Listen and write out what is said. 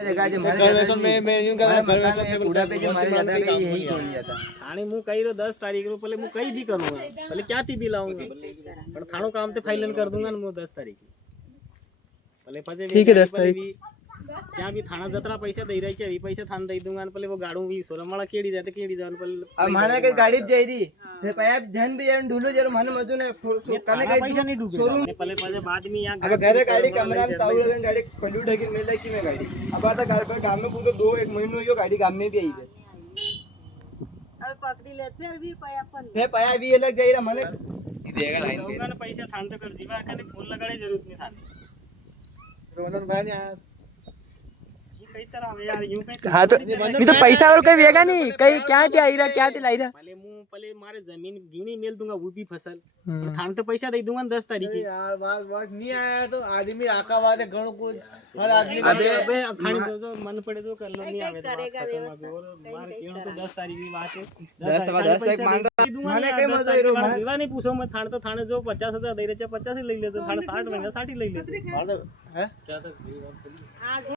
जगह जो मारे जगह मैं यूं कर घर में सब बूढ़ा पे जो मारे जगह का यही खोल लिया था थाने मु कही रो 10 तारीख रो पहले मु कहीं भी करूंगा पहले क्या थी भी लाऊंगा पर थानो काम ते फाइनल कर दूंगा ना मु 10 तारीख पहले पजे ठीक है 10 तारीख क्या भी थाना जतरा पैसा दे रही है पैसा थान दे दूंगा पहले वो गाड़ू भी सोरमाळा केड़ी जाते केड़ी जान पहले अब माने के गाड़ी जाई दी फिर पया ध्यान भी यार ढूलो जरो माने मजू ने कने के पैसा नहीं डूबे पहले पजे बाद में यहां अब घरे गाड़ी कमरा में ताऊ लगन गाड़ी खोलू ढकी मिल की में गाड़ी अब आता घर पर गांव में पूरा 2-1 महीनो यो गाड़ी गांव में भी आई है अब पकड़ी ले फिर भी पया अपन फिर पया भी अलग जाई रे माने देगा लाइन पे लोगन पैसा थान तो कर जीवा कने फोन लगाड़े जरूरत नहीं थाने रोनन भाई यार कई तरह यार यूं कहीं हाँ तो नहीं तो पैसा और कोई देगा नहीं कहीं क्या क्या आई रहा क्या दिलाई रहा पहले मु पहले मारे जमीन गिनी मेल दूंगा वो भी फसल और थान तो पैसा दे दूंगा 10 तारीख की यार बस नहीं आया तो आदमी आका वाले घणो कुछ हर आदमी अबे अब थाने जो मन पड़े तो कर लो नहीं आवे करेगा मार क्यों तो 10 तारीख की बात है 10 एक मान माने कई मजा रो जीवा नहीं पूछो मैं थाने जो 50,000 दे रहे 50 ही ले ले तो थाने 60 महंगा 60 ही ले ले है क्या तक आज